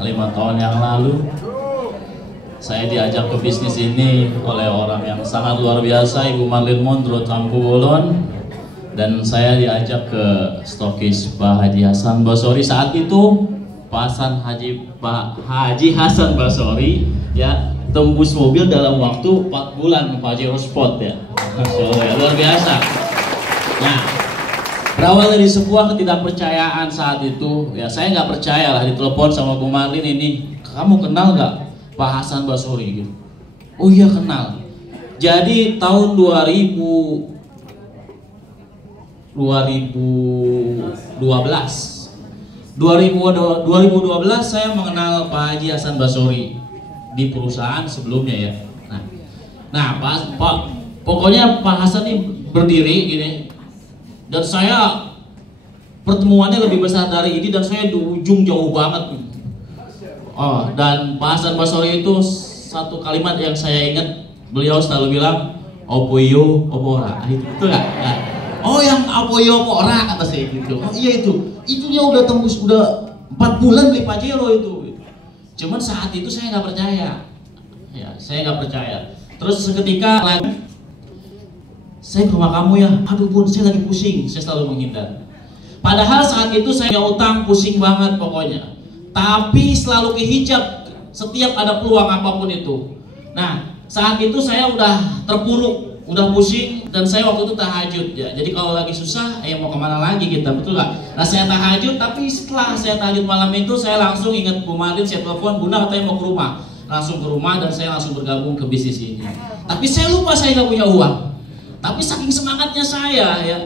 5 tahun yang lalu saya diajak ke bisnis ini oleh orang yang sangat luar biasa, Ibu Marlin Mondro Tampu Bolon, dan saya diajak ke stokis Pak Haji Hasan Basori. Saat itu Pak Haji Hasan Basori ya tembus mobil dalam waktu 4 bulan Pak Jero Spot ya. Luar biasa. Nah, berawal dari sebuah ketidakpercayaan saat itu, ya saya nggak percaya lah, ditelepon sama Bu Marlin, ini kamu kenal nggak Pak Hasan Basori gitu? Oh iya kenal. Jadi tahun 2012 saya mengenal Pak Haji Hasan Basori di perusahaan sebelumnya ya. Nah pokoknya Pak Hasan ini berdiri gini. Dan saya pertemuannya lebih besar dari ini, dan saya di ujung jauh banget. Oh, dan Pak Hasan Basori itu satu kalimat yang saya ingat, beliau selalu bilang, "Opoyo opora." Itu nggak? Oh, yang Opoyo opora kata saya gitu. Oh iya itunya udah tembus, udah 4 bulan beli Pajero itu. Cuman saat itu saya nggak percaya. Ya, saya nggak percaya. Terus seketika saya ke rumah kamu ya, aduh Bun, saya lagi pusing, saya selalu menghindar. Padahal saat itu saya utang pusing banget pokoknya, tapi selalu kehijab setiap ada peluang apapun itu. Nah, saat itu saya udah terpuruk, udah pusing, dan saya waktu itu tahajud ya. Jadi kalau lagi susah, mau kemana lagi kita, betul nggak? Nah, saya tahajud, tapi setelah saya tahajud malam itu, saya langsung ingat Bu Marlin, saya telepon, Bunda katanya mau ke rumah. Langsung ke rumah, dan saya langsung bergabung ke bisnis ini. Tapi saya lupa saya nggak punya uang. Tapi saking semangatnya saya ya,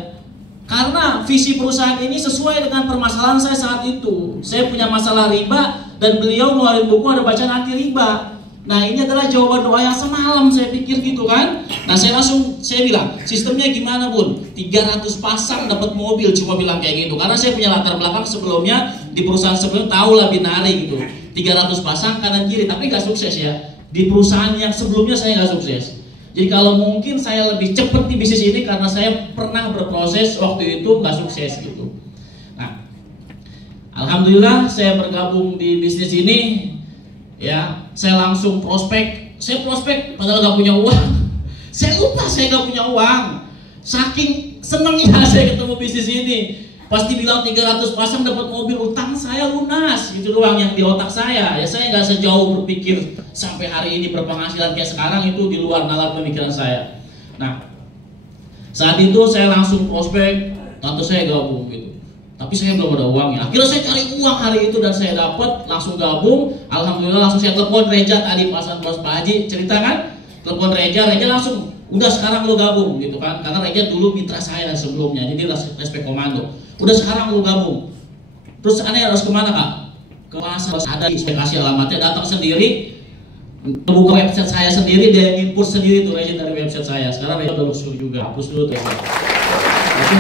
karena visi perusahaan ini sesuai dengan permasalahan saya saat itu. Saya punya masalah riba, dan beliau ngeluarin buku ada bacaan anti riba. Nah, ini adalah jawaban doa yang semalam saya pikir gitu kan. Nah, saya bilang, sistemnya gimana Bun? 300 pasang dapat mobil, cuma bilang kayak gitu. Karena saya punya latar belakang sebelumnya di perusahaan sebelumnya, tahu lah binari gitu. 300 pasang kanan kiri, tapi nggak sukses ya. Di perusahaan yang sebelumnya saya nggak sukses. Jadi kalau mungkin saya lebih cepat di bisnis ini karena saya pernah berproses waktu itu nggak sukses gitu. Nah, alhamdulillah saya bergabung di bisnis ini, ya saya langsung prospek. Saya prospek padahal nggak punya uang. Saya lupa saya nggak punya uang. Saking senengnya saya ketemu bisnis ini. Pasti bilang 300 pasang dapat mobil, utang saya lunas, itu doang yang di otak saya. Ya saya nggak sejauh berpikir sampai hari ini berpenghasilan kayak sekarang, itu di luar nalar pemikiran saya. Nah, saat itu saya langsung prospek, tante saya gabung gitu. Tapi saya belum ada uangnya. Akhirnya saya cari uang hari itu dan saya dapat, langsung gabung. Alhamdulillah langsung saya telepon Reja tadi, pasan bos Pak Haji cerita kan, telepon Reja langsung, udah sekarang lo gabung gitu kan, karena Reja dulu mitra saya sebelumnya, jadi respect komando. Udah sekarang lu gabung. Terus aneh harus kemana kak? Ke pasar ada, saya kasih alamatnya, datang sendiri, buka website saya sendiri, dia input sendiri tuh Reja dari website saya. Sekarang Reja udah lusuh juga, hapus dulu tuh. Itu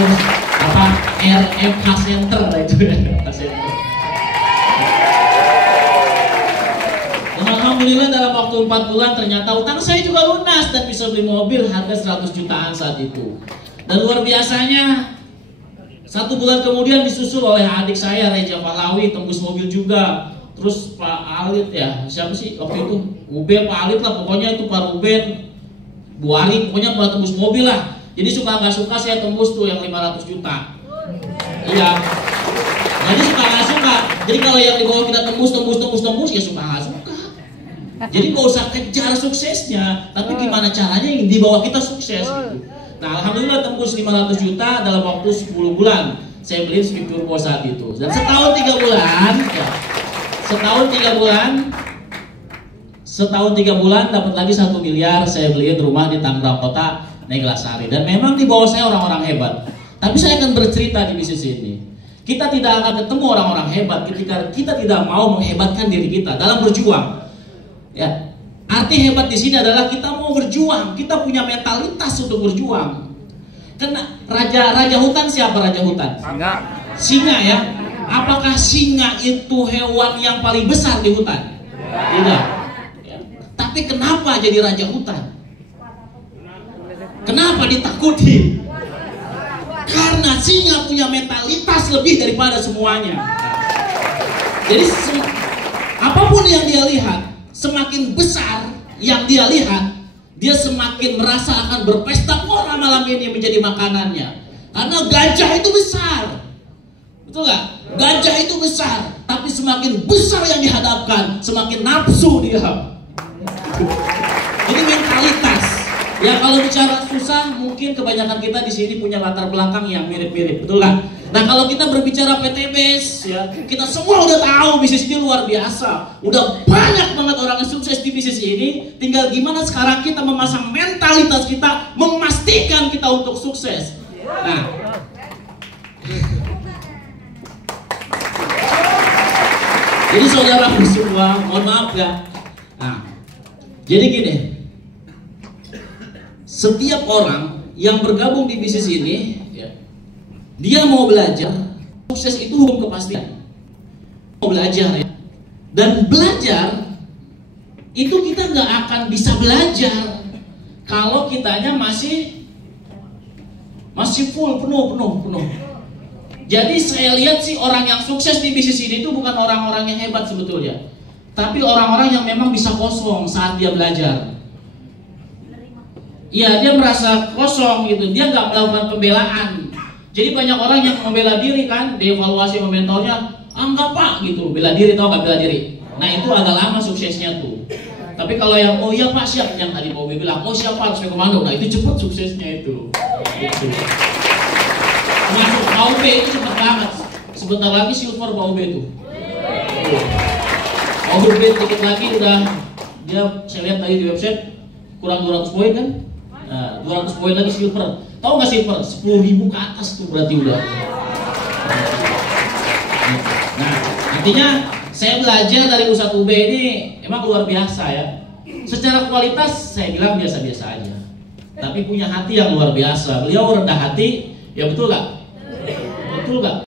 apa? RMH Center itu ya. Dan alhamdulillah dalam waktu 4 bulan ternyata utang saya juga lunas dan bisa beli mobil harga 100 jutaan saat itu. Dan luar biasanya, 1 bulan kemudian disusul oleh adik saya Reja Pahlawi, tembus mobil juga. Terus Pak Alit ya, siapa sih waktu itu? Ruben, Pak Alit lah, pokoknya itu Pak Ruben, Bu Ali, pokoknya pada tembus mobil lah. Jadi suka nggak suka saya tembus tuh yang 500 juta. Iya. Jadi suka nggak suka. Jadi kalau yang di bawah kita tembus ya suka nggak suka. Jadi nggak usah kejar suksesnya, tapi gimana caranya yang di bawah kita sukses gitu. Nah, alhamdulillah tembus 500 juta dalam waktu 10 bulan. Saya beli Swift Turbo saat itu. Dan setahun 3 bulan dapat lagi 1 miliar. Saya beliin rumah di Tangerang Kota, Neglasari. Dan memang di bawah saya orang-orang hebat. Tapi saya akan bercerita di bisnis ini. Kita tidak akan ketemu orang-orang hebat ketika kita tidak mau menghebatkan diri kita dalam berjuang. Ya. Arti hebat di sini adalah kita mau berjuang, kita punya mentalitas untuk berjuang. Karena raja hutan siapa raja hutan? Singa ya. Apakah singa itu hewan yang paling besar di hutan? Tidak. Ya. Tapi kenapa jadi raja hutan? Kenapa ditakuti? Karena singa punya mentalitas lebih daripada semuanya. Jadi apapun yang dia lihat, semakin besar yang dia lihat, dia semakin merasa akan berpesta pora malam ini menjadi makanannya. Karena gajah itu besar, betul nggak? Gajah itu besar, tapi semakin besar yang dihadapkan, semakin nafsu dia. Ini mentalitas. Ya kalau bicara susah, mungkin kebanyakan kita di sini punya latar belakang yang mirip-mirip, betul kan? Nah kalau kita berbicara PTBS, ya kita semua udah tahu bisnis ini luar biasa. Udah banyak banget orang yang sukses di bisnis ini. Tinggal gimana sekarang kita memasang mentalitas kita, memastikan kita untuk sukses. Nah, jadi saudara semua, mohon maaf ya. Nah, jadi gini. Setiap orang yang bergabung di bisnis ini, ya, dia mau belajar. Sukses itu hukum kepastian. Mau belajar ya. Dan belajar itu kita nggak akan bisa belajar kalau kitanya masih full, penuh. Jadi saya lihat sih orang yang sukses di bisnis ini itu bukan orang-orang yang hebat sebetulnya, tapi orang-orang yang memang bisa kosong saat dia belajar. Ya dia merasa kosong gitu, dia nggak melakukan pembelaan. Jadi banyak orang yang membela diri kan, dievaluasi sama mentornya, enggak pak gitu, bela diri tau nggak bela diri. Nah itu agak lama suksesnya tuh. Tapi kalau yang oh iya pak siap, yang tadi Pak Ube bilang oh siap pak harus komando, nah itu cepat suksesnya itu. Gitu. Masuk Pak Ube itu cepat banget. Sebentar lagi silver Pak Ube tuh. Pak Ube dikit lagi udah dia, saya lihat tadi di website kurang 200 poin kan. Nah, 200 poin lagi silver. Tahu nggak silver? 10.000 ke atas tuh berarti udah. Nah, artinya saya belajar dari Ustadz Ube ini emang luar biasa ya. Secara kualitas saya bilang biasa-biasa aja. Tapi punya hati yang luar biasa. Beliau rendah hati, ya betul nggak? Betul nggak?